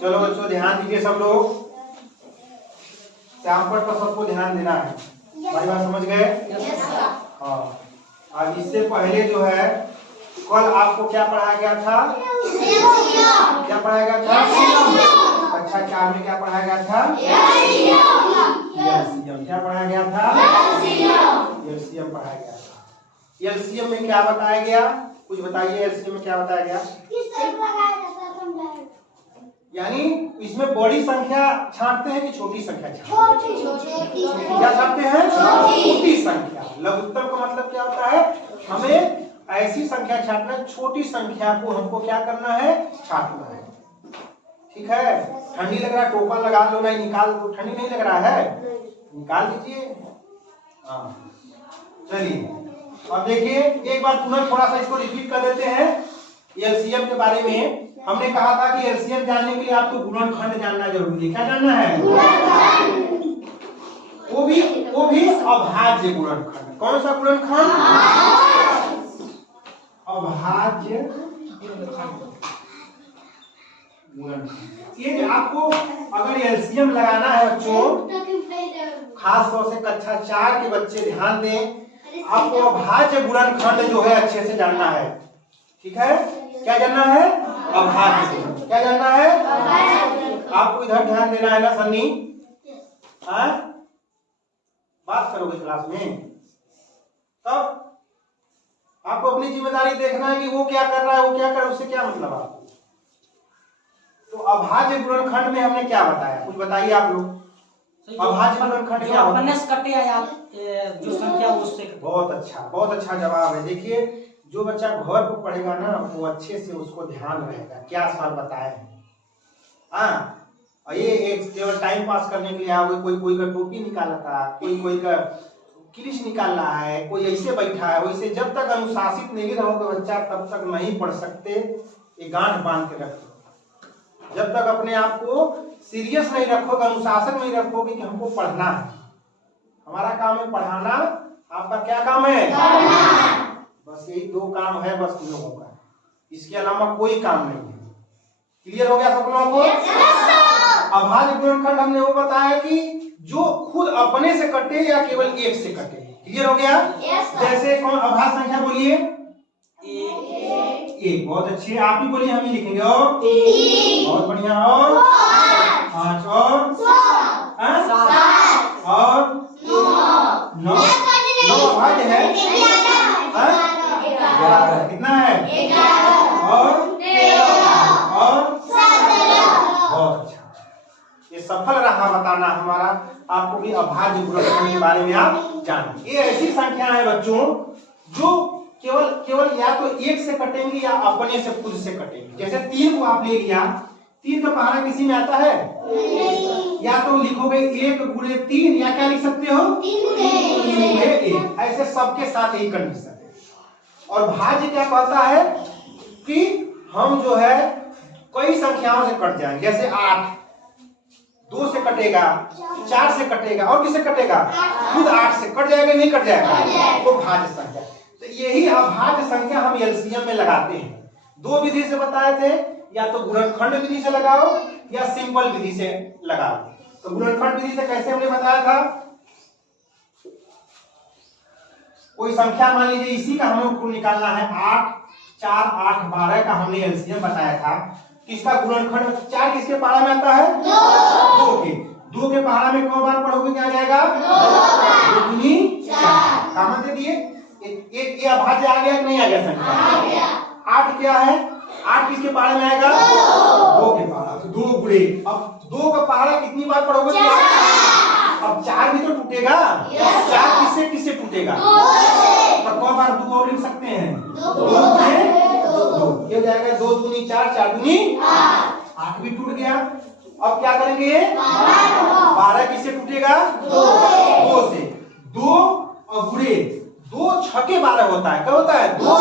चलो बच्चों ध्यान दीजिए सब लोग, श्यामपट पर सबको ध्यान देना है। हमारी बात समझ गए? हाँ। अब इससे पहले जो है कल आपको क्या पढ़ाया गया था? क्या पढ़ाया गया था? कक्षा 4 में क्या पढ़ाया गया था? एलसीएम। क्या पढ़ाया गया था? एलसीएम पढ़ाया गया था। एलसीएम में क्या बताया गया? कुछ बताइए, एलसीएम में क्या बताया गया? यानी इसमें बड़ी संख्या छांटते हैं कि छोटी संख्या छांटते हैं? क्या छांटते हैं? छोटी संख्या। लघुत्तम का मतलब क्या होता है? हमें ऐसी संख्या छांटना, छोटी संख्या को हमको क्या करना है? छांटना है। ठीक है। ठंडी लग रहा है, टोपा लगा लो, नहीं निकाल दो। ठंडी नहीं लग रहा है, निकाल दीजिए। हाँ चलिए, अब देखिए एक बार तुरंत थोड़ा सा इसको रिपीट कर देते हैं। एलसीएम के बारे में हमने कहा था कि एलसीएम जानने के लिए आपको गुणनखंड जानना जरूरी है। क्या जानना है? वो भी अभाज्य गुणनखंड। कौन सा गुणनखंड? अभाज्य गुणनखंड। ये आपको अगर एलसीएम लगाना है बच्चों, खास तौर से कक्षा 4 के बच्चे ध्यान दें, आपको अभाज्य गुणनखंड जो है अच्छे से जानना है। ठीक है? क्या जानना है? अभाज्य। क्या जानना है? आपको इधर ध्यान देना है ना सन्नी? बात करोगे क्लास में, तब आपको अपनी जिम्मेदारी देखना है कि वो क्या कर रहा है, वो क्या कर रहा है, उससे क्या मतलब आपको। तो अभाज्य गुणनखंड में हमने क्या बताया? कुछ बताइए आप लोग। अभाज्य गुणनखंड क्या होता है? कटे है आप जो संख्या उससे। बहुत अच्छा जवाब है। देखिए जो बच्चा घर पर पढ़ेगा ना, वो अच्छे से उसको ध्यान रहेगा क्या सवाल बताए हैं। हाँ, ये केवल टाइम पास करने के लिए आओगे, कोई का टोपी निकाला था, कोई का क्लिच निकाल रहा है, कोई ऐसे बैठा है, वैसे जब तक अनुशासित नहीं रहोगे बच्चा तब तक नहीं पढ़ सकते। ये गांठ बांध के रखो। जब तक अपने आप को सीरियस नहीं रखोगे, अनुशासन नहीं रखोगे कि हमको पढ़ना है, हमारा काम है पढ़ाना, आपका क्या काम है? बस यही 2 काम है बस तुम लोगों का, इसके अलावा कोई काम नहीं है। क्लियर हो गया सब लोगों को? अभाज्य गुणनखंड हमने वो बताया कि जो खुद अपने से कटे या केवल एक से कटे। क्लियर हो गया? जैसे कौन अभाज्य संख्या बोलिए? एक। बहुत अच्छे, आप ही बोलिए, हम ही लिखेंगे। और बहुत बढ़िया। और 5 और 7 और 9 अभाज्य है। कितना है? 11 और बहुत अच्छा। ये सफल रहा बताना हमारा। आपको भी अभाज्य गुणनखंड के बारे में आप जानें। ये ऐसी संख्या है बच्चों जो केवल या तो एक से कटेंगे या अपने से खुद से कटेंगे। जैसे 3 को आप ले लिया, 3 का पहाड़ा किसी में आता है? या तो लिखोगे 1 गुणे 3, या क्या लिख सकते हो? 3 गुणे 1। ऐसे सबके साथ यही कंडीशन है। और भाज्य क्या कहता है कि हम जो है कई संख्याओं से कट जाएंगे। जैसे 8 2 से कटेगा, 4 से कटेगा, और किससे कटेगा? खुद 8 से कट जाएगा, नहीं कट जाएगा? तो भाज्य संख्या। तो यही अभाज्य संख्या हम एलसीएम में लगाते हैं। 2 विधि से बताए थे, या तो गुणनखंड विधि से लगाओ या सिंपल विधि से लगाओ। तो गुणनखंड विधि से कैसे हमने बताया था? कोई संख्या मान लीजिए, इसी का हमको निकालना है 8 4 8 12 का हमने एलसीएम बताया था। किसका गुणनखंड? 4 किसके पहाड़ा में आता है? 2 के पहाड़ा में कौन बार पढ़ोगे क्या आ जाएगा? 2 दूनी 4। कामन दे दिए। ये अभाज्य आ गया कि नहीं आ गया संख्या? आ गया। 8 क्या है? 8 किसके पहाड़े में आएगा? 2 के पहाड़ा। 2 गुणे, अब 2 का पहाड़ा कितनी बार पढ़ोगे? अब 4 भी तो टूटेगा। 4 किससे टूटेगा? तो कौन बार 2 और लिख सकते हैं? 2 गुणे 2। ये जाएगा 2 दूनी 4, 4 दूनी 8 भी टूट गया। अब क्या करेंगे? 12 किससे टूटेगा? 2 से। 2 और गुणे 2 छके 12 होता है। क्या होता है? 2 तो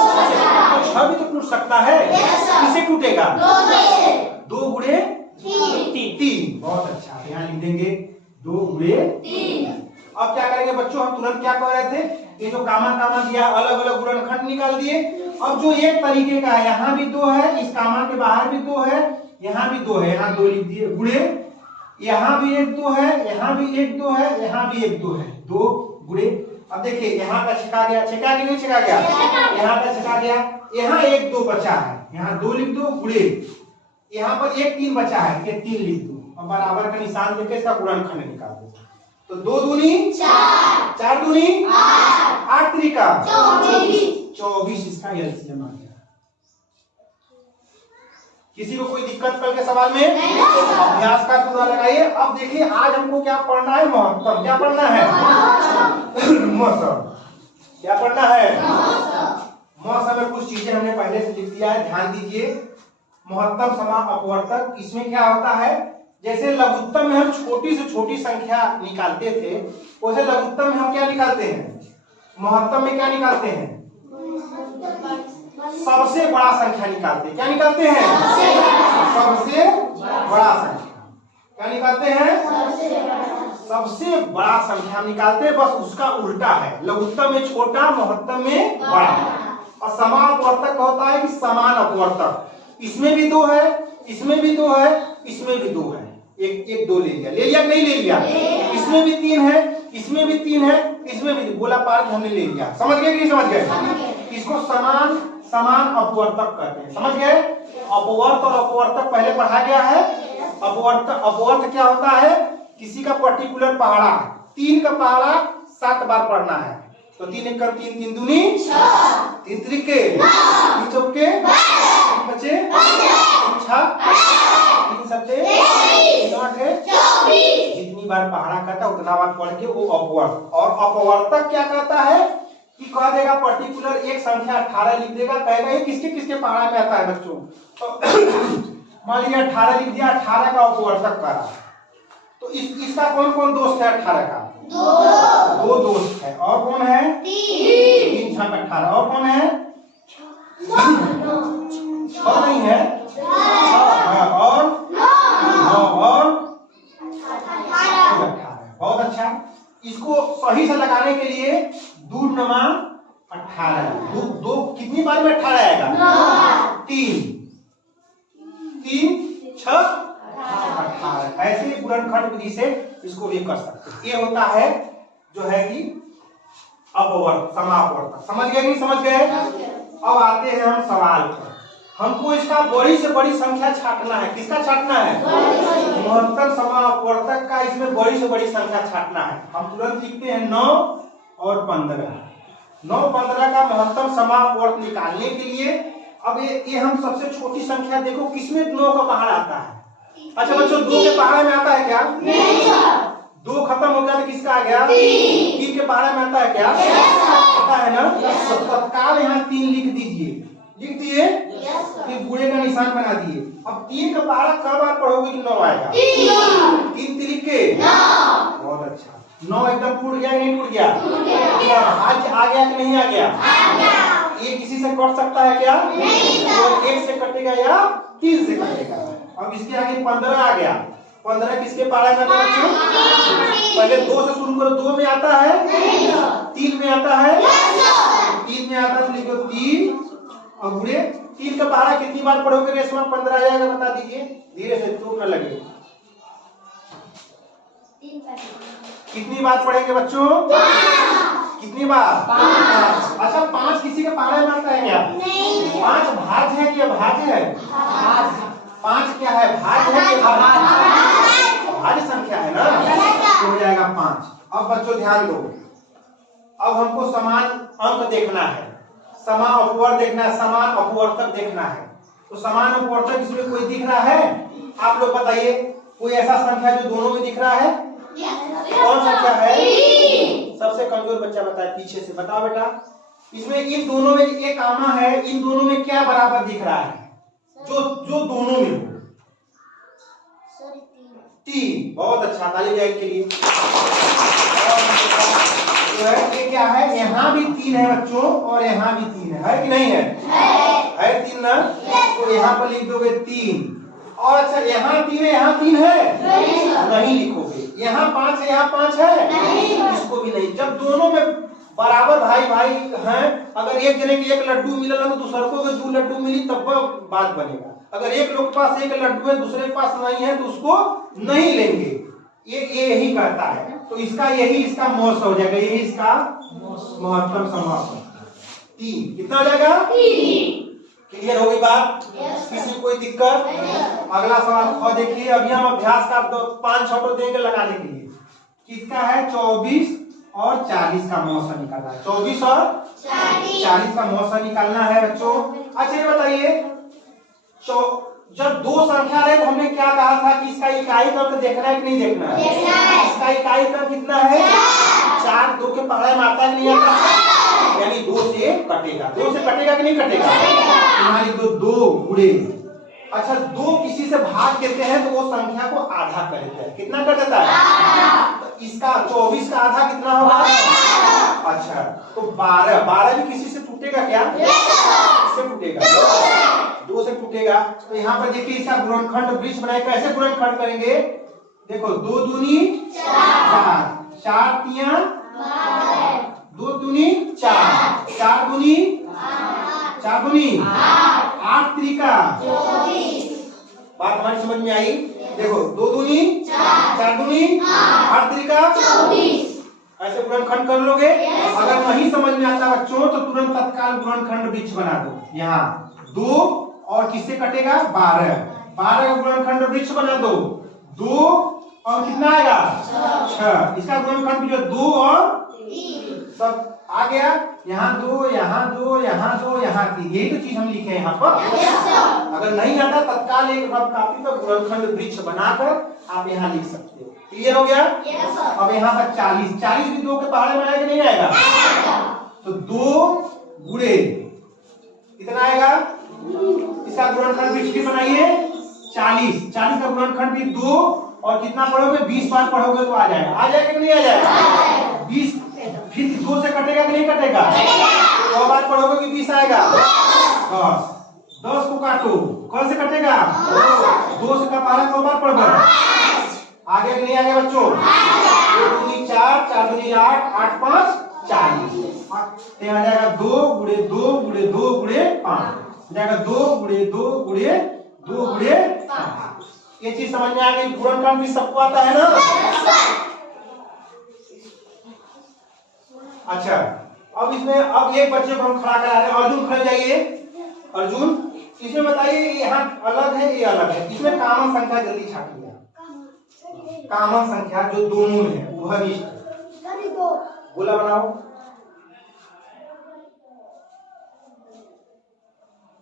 6 भी तो टूट सकता है। किससे टूटेगा? 2 गुणे 3। बहुत अच्छा, यहाँ लिख देंगे 2 गुणे 3। अब क्या करेंगे बच्चों? हम तुरंत क्या कह रहे थे? ये जो कामा दिया, अलग अलग गुणनखंड निकाल दिए। अब जो एक तरीके का है, यहाँ भी 2 है, इस कामा के बाहर भी 2 है, यहाँ भी 2 है, यहाँ 2 लिख दिए, गुणे यहाँ भी 1 2 है, यहाँ भी 1 2 है, यहाँ भी 1 2 है, 2 गुणे। अब देखिए यहाँ का छिका गया, छिका कि नहीं छिका गया, यहाँ का छिका गया, यहाँ 1 2 बचा है, यहाँ 2 लिख दो, गुणे यहाँ पर 1 3 बचा है, ये 3 लिख दो, और बराबर का निशान देके इसका गुणनखंड निकाल दो। तो 2 दूनी 4, 4 दूनी 8, 8 त्रिका 24, इसका एलसीएम आ गया। किसी को कोई दिक्कत कल के सवाल में? अभ्यास का पूरा लगाइए। अब देखिए आज हमको क्या पढ़ना है, महत्तम। क्या पढ़ना है? मौसम। क्या पढ़ना है? मौसम में कुछ चीजें हमने पहले से लिख दिया है, ध्यान दीजिए। महत्तम, समा, अपवर्तक, इसमें क्या होता है, जैसे लघुत्तम में हम छोटी से छोटी संख्या निकालते थे, वैसे लघुत्तम में हम क्या निकालते हैं, महत्तम में क्या निकालते हैं, सबसे बड़ा संख्या निकालते हैं। क्या निकालते हैं? सबसे बड़ा संख्या। क्या निकालते हैं? सबसे बड़ा संख्या निकालते हैं, बस उसका उल्टा है। लघुत्तम में छोटा, महत्तम में बड़ा। और समापवर्तक होता है कि समान अपवर्तक, इसमें भी 2 है, इसमें भी 2 है, इसमें भी 2 है, एक 2 ले लिया, ले लिया नहीं ले लिया, इसमें भी 3 है, इसमें भी 3 है, इसमें भी गोला पार हमने ले लिया। समझ गए कि नहीं समझ गए? इसको समान अपवर्तक कहते हैं। समझ गए? अपवर्त और अपवर्तक पहले पढ़ा गया है। अपवर्त क्या होता है, किसी का पर्टिकुलर पहाड़ा, 3 का पहाड़ा 7 बार पढ़ना है, तो 3 1 कर 3, 3 दूनी 3 त्रिके 3 चौके 3 बचे 3 6 3 सत्ते 3 8 जितनी बार पहाड़ा कहता है उतना बार पढ़ के वो अपवर्त। और अपवर्तक क्या कहता है कि कह देगा पर्टिकुलर एक संख्या 18 लिख देगा, कहेगा ये किसके किसके पहाड़ा में आता है बच्चों। तो मान लीजिए 18 लिख दिया, 18 का अपवर्तक करा, तो इसका कौन कौन दोस्त है? 18 का 2 दोस्त है। और कौन है? 3 6 18। और कौन है? 6 नहीं है, और 9 और 18। बहुत अच्छा। इसको सही से लगाने के लिए 2 नमा 18, 2 कितनी बार में 18 आएगा? 3 3 6 18। ऐसे गुणनखंड विधि से इसको भी कर सकते हैं। ये होता है जो है कि अपवर्त, समापवर्तक। समझ गए नहीं समझ गए? अब आते हैं हम सवाल पर। हमको इसका बड़ी से बड़ी संख्या छांटना है। किसका छांटना है? महत्तम, समा, अपवर्तक का इसमें बड़ी से बड़ी संख्या छांटना है। हम तुरंत लिखते हैं 9 और 15। 9 15 का महत्तम, समा, अपवर्त निकालने के लिए अब ये हम सबसे छोटी संख्या देखो, किसमें 9 का पहाड़ आता है? अच्छा बच्चों, 2 के पहाड़े में आता है क्या? नहीं। 2 खत्म हो गया तो किसका आ गया? 3 के पहाड़े में आता है क्या? आता है ना। तो तत्काल यहाँ 3 लिख दीजिए। लिख दिए, फिर गुणे का निशान बना दिए। अब 3 का पहाड़ा कब बार पढ़ोगे कि 9 आएगा? 3 त्रिके 9। बहुत अच्छा। 9 एकदम टूट गया नहीं टूट गया? आज आ गया कि नहीं आ गया? ये किसी से कट सकता है क्या? तो 1 से कटेगा या 3 से कटेगा। अब इसके आगे 15 आ गया। 15 किसके पहाड़े में आता है? पहले 2 से शुरू करो। 2 में आता है, 3 में आता है, 3 में आता है तो लिखो 3 और गुणे 3 का पहाड़ा कितनी बार पढ़ोगे रेशमा? 15 आ जाएगा, बता दीजिए धीरे से, चोट न लगे। कितनी बार पढ़ेंगे बच्चों? कितनी बार? 5। अच्छा 5 किसी के पहाड़े में आता है क्या? नहीं। 5 भाज्य है कि अभाज्य है? 5 क्या है? भाज्य है कि भाज्य संख्या है ना, तो हो जाएगा 5। अब बच्चों ध्यान दो, अब हमको समान अंक देखना है, समान अपवर्त देखना है, समान अपवर्तक देखना है। तो समान अपवर्तक इसमें कोई दिख रहा है? आप लोग बताइए, कोई ऐसा संख्या जो दोनों में दिख रहा है? कौन संख्या है? सबसे कमजोर बच्चा बताए पीछे से, बताओ बेटा। इसमें इन दोनों में एक कामा है, इन दोनों में क्या बराबर दिख रहा है? जो दोनों में हो। 3। बहुत अच्छा, ताली बजाइए के लिए। तो है ये क्या है? यहाँ भी 3 है बच्चों और यहाँ भी 3 है कि नहीं है? है 3 ना। तो यहाँ पर लिख दोगे 3। और अच्छा यहाँ 3 है, यहाँ 3 है, नहीं लिखोगे। यहाँ 5 है, यहाँ 5 है, इसको भी नहीं। जब दोनों में बराबर भाई हैं, अगर एक जने के 1 लड्डू मिलल तो दूसर को 2 लड्डू मिली तब बात बनेगा। अगर एक लोग के पास एक लड्डू है दूसरे के पास नहीं है तो उसको नहीं लेंगे। ये यही कहता है। तो इसका यही इसका मोस हो जाएगा, यही इसका महत्तम समास। 3 कितना हो जाएगा? 3। क्लियर हो गई बात? किसी को कोई दिक्कत? अगला सवाल ख देखिए। अभी हम अभ्यास का 5-6 तो देंगे लगाने के लिए। किसका है? 24 और 40 का मौसा निकालना है। 24 और 40 का मौसा निकालना है बच्चों। अच्छा ये बताइए, जब दो संख्या रहे तो हमने क्या कहा था कि इसका इकाई क्रम देखना है कि नहीं देखना है? इसका इकाई क्रम कितना है? 4। 2 के पहाड़े में आता है नहीं आता? यानी 2 से कटेगा। 2 से कटेगा कि नहीं कटेगा? तुम्हारी 2 गुणे। अच्छा 2 किसी से भाग देते हैं तो वो संख्या को आधा कर देता है। कितना कर देता है? तो इसका 24 का आधा कितना होगा? अच्छा तो 12 भी किसी से टूटेगा क्या? किससे टूटेगा? 2 से टूटेगा। तो यहाँ पर देखिए इसका गुणनखंड वृक्ष बनाए। कैसे गुणनखंड करेंगे? देखो 2 दूनी 4, 4 तिया 2 दूनी 4, 4 दूनी 8 त्रिका 24। बात हमारी समझ में आई? देखो 2 दूनी 4 दूनी 8 त्रिका 24। ऐसे गुणनखंड कर लोगे। अगर नहीं समझ में आता बच्चों तो तुरंत तत्काल गुणनखंड वृक्ष बना दो। यहाँ 2 और किससे कटेगा? 12। 12 का गुणनखंड वृक्ष बना दो। 2 और कितना आएगा? 6। इसका गुणनखंड जो 2 और 3 सब आ गया। यहाँ 2, यहाँ 2, यहाँ 2, यहाँ 3। यही तो चीज हम लिखे हैं यहाँ पर। अगर नहीं आता तत्काल एक रफ कॉपी पर गुणनखंड वृक्ष बनाकर आप यहाँ लिख सकते हो। क्लियर हो गया? अब यहाँ पर 40 भी 2 के पहाड़े में आएगा नहीं आएगा? तो 2 गुणे कितना आएगा? इसका गुणनखंड वृक्ष भी बनाइए। 40 का गुणनखंड भी 2 और कितना पढ़ोगे? 20 बार पढ़ोगे तो आ जाएगा। आ जाएगा कि नहीं आ जाएगा? 20 फिर 2 से कटेगा कि नहीं कटेगा? 100 बार पढ़ोगे कि 20 आएगा? 10 को काटो, कौन से कटेगा? 2 से का पहाड़ा 100 बार पढ़ोगे। आगे कि नहीं आगे बच्चों? 2 दूनी 4, 4 दूनी 8, 8 5 40। आ जाएगा 2 गुणे 2 गुणे 2 गुणे 5 जाएगा। 2 गुणे 2 गुणे 2 गुणे 5। ये चीज समझ में आ गई? गुणनखंड भी सबको आता है ना? अच्छा अब इसमें अब एक बच्चे को हम खड़ा करा रहे हैं। अर्जुन खड़े जाइए। अर्जुन इसमें बताइए यहाँ अलग है ये अलग है। इसमें कॉमन संख्या जल्दी छापिए। कॉमन संख्या जो दोनों में है वह निष्ठ गोला बनाओ।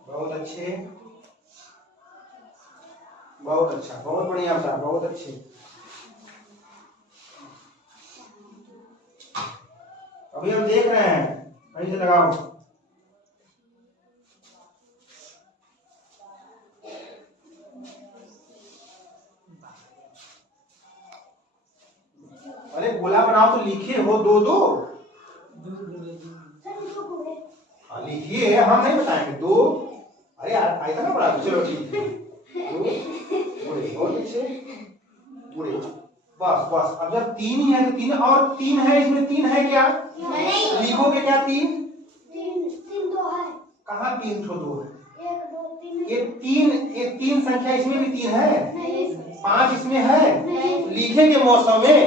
बहुत अच्छे, बहुत अच्छा, बहुत बढ़िया था, बहुत अच्छे। अभी हम देख रहे हैं, कहीं से लगाओ। अरे गोला बनाओ तो लिखे हो 2-2। लिखिए, हम नहीं बताएंगे 2। अरे यार आएगा ना बड़ा। चलो ठीक है 2 बहुत अच्छे पूरे। बस अब जब 3 ही है तो 3 और 3 है। इसमें 3 है क्या? लिखोगे क्या? 3 2 है। कहाँ 3 ठो 2 है? ये 3 संख्या इसमें भी 3 है। 5 इसमें है। लिखेंगे मौसम में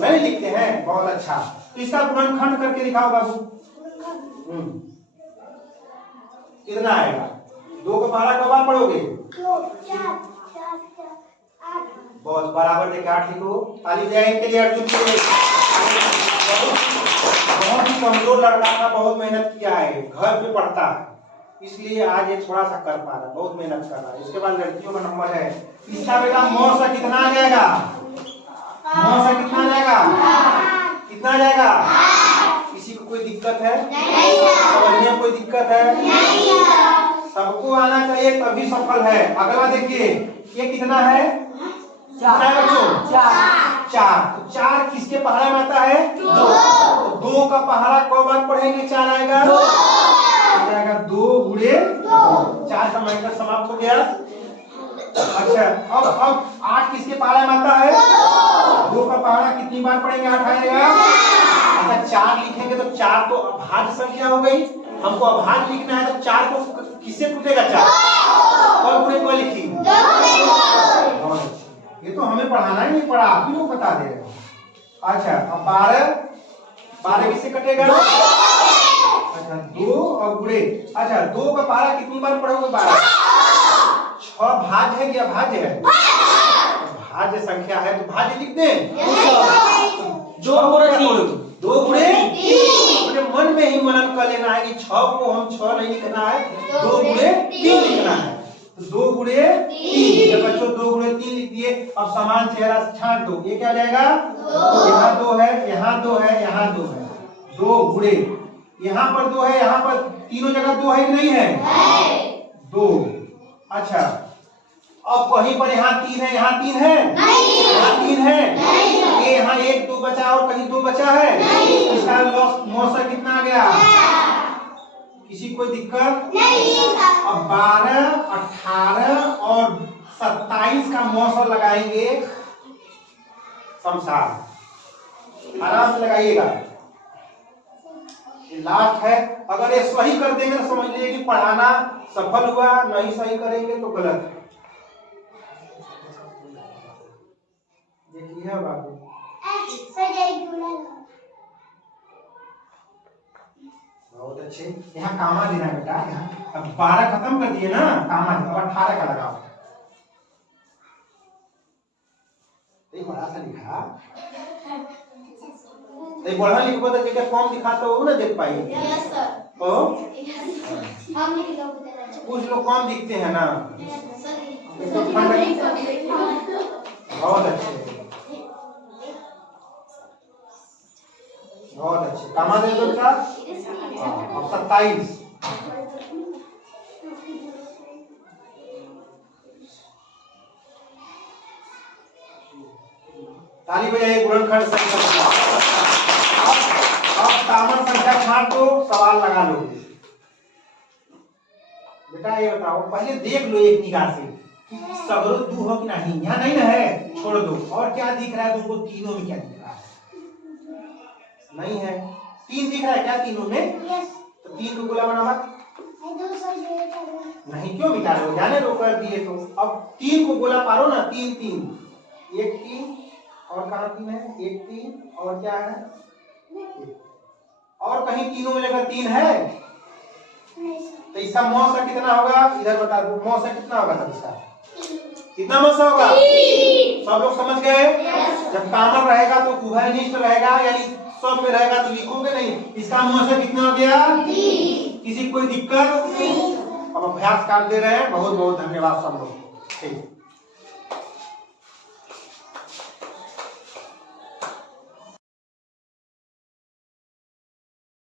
नहीं लिखते हैं। बहुत अच्छा। तो इसका गुणनखंड करके दिखाओ बाबू। कितना आएगा? 2 का पहाड़ा कब बार पढ़ोगे? 2 4 8। बहुत बराबर देके 8 लिखो। ताली बजाएं के लिए अर्जुन के लिए। बहुत ही कमजोर लड़का था, बहुत मेहनत किया है, घर पे पढ़ता है, इसलिए आज ये थोड़ा सा कर पा रहा है, बहुत मेहनत कर रहा है। इसके बाद लड़कियों का नंबर है। इसका बेटा मौसा कितना आ जाएगा? मौसा कितना आ जाएगा? कितना आ जाएगा? किसी को कोई दिक्कत है? समझने में कोई दिक्कत है? सबको आना चाहिए तभी सफल है। अगला देखिए, ये कितना है? 4। 4 किसके पहाड़ा में आता है? 2 का पहाड़ा कब बार पढ़ेंगे? 4 आएगा। 2 गुणे 4 का माइनस समाप्त हो गया। अच्छा अब 8 किसके पहाड़ा में आता है? 2 का पहाड़ा कितनी बार पढ़ेंगे? 8 आएगा। अच्छा 4 लिखेंगे तो 4 तो अभाज्य संख्या हो गई। हमको अभाज्य लिखना है तो 4 को किससे टूटेगा? 4 और गुणे को लिखी। बहुत अच्छी। ये तो हमें पढ़ाना ही नहीं पड़ा, आप ही लोग बता दे रहे हो। अच्छा अब 12 किससे कटेगा? अच्छा 2 और गुणे। अच्छा 2 का 12 कितनी बार पढ़ोगे? 12। 6 भाज्य है या भाज्य है? भाज्य संख्या है तो भाज्य लिख दें। 2 गुणे 3। अपने मन में ही मनन कर लेना है कि 6 को हम 6 नहीं लिखना है, 2 गुणे 3 लिखना है। तो 2 गुणे 3। जब बच्चों 2 गुणे 3 लिख दिए, अब समान चेहरा छांट दो। ये क्या हो जाएगा? यहाँ 2 है, यहाँ 2 है, यहाँ 2 है। 2 गुणे यहाँ पर 2 है, यहाँ पर तीनों जगह 2 है कि नहीं है? 2। अच्छा अब कहीं पर यहाँ 3 है, यहाँ 3 है, यहाँ 3 है, ये यहाँ 1 2 बचा और कहीं 2 बचा है। इसका मौसा कितना आ गया? किसी कोई दिक्कत नहीं? अब 12, 18 और 27 का मौसा लगाएंगे शमशान। आराम से लगाइएगा, लास्ट है। अगर ये सही कर देंगे तो समझ लीजिए कि पढ़ाना सफल हुआ, नहीं सही करेंगे तो गलत है। देखिए बाबू बहुत अच्छे। यहाँ कामा देना बेटा। यहाँ अब 12 खत्म कर दिए ना, कामा अब 18 का लगाओ। एक बड़ा सा लिखा, एक बड़ा लिखो तो जगह कम दिखाता हो ना देख पाएंगे। तो कुछ लोग कम दिखते हैं ना। बहुत अच्छे, बहुत अच्छे। कामा दे दो बेटा। अब 27। ताली बजाइए गुणनखंड संख्या। अब तामन संख्या छांट दो, सवाल लगा लो। बेटा ये बताओ, पहले देख लो एक निगाह से कि सगरो 2 हो कि नहीं। यहाँ नहीं ना है, छोड़ दो। और क्या दिख रहा है तुमको? तीनों में क्या दिख रहा है? नहीं है। 3 दिख रहा है क्या तीनों में? तो 3 को गोला बना मत। नहीं क्यों मिटा रहे हो? जाने दो, कर दिए तो। अब 3 को गोला पारो ना। 3 3 1 3 और कहाँ 3 है? 1 3 और क्या है? और कहीं तीनों में लेकर 3 है तो इसका मौसा कितना होगा? इधर बता दो, मौसा कितना होगा? तब इसका कितना मौसा होगा? सब लोग समझ गए? जब कामन रहेगा तो उभयनिष्ठ रहेगा, यानी सब में रहेगा तो लिखोगे नहीं। इसका मौसा कितना हो गया? किसी कोई दिक्कत? अब अभ्यास काम दे रहे हैं। बहुत बहुत धन्यवाद सब लोग। ठीक।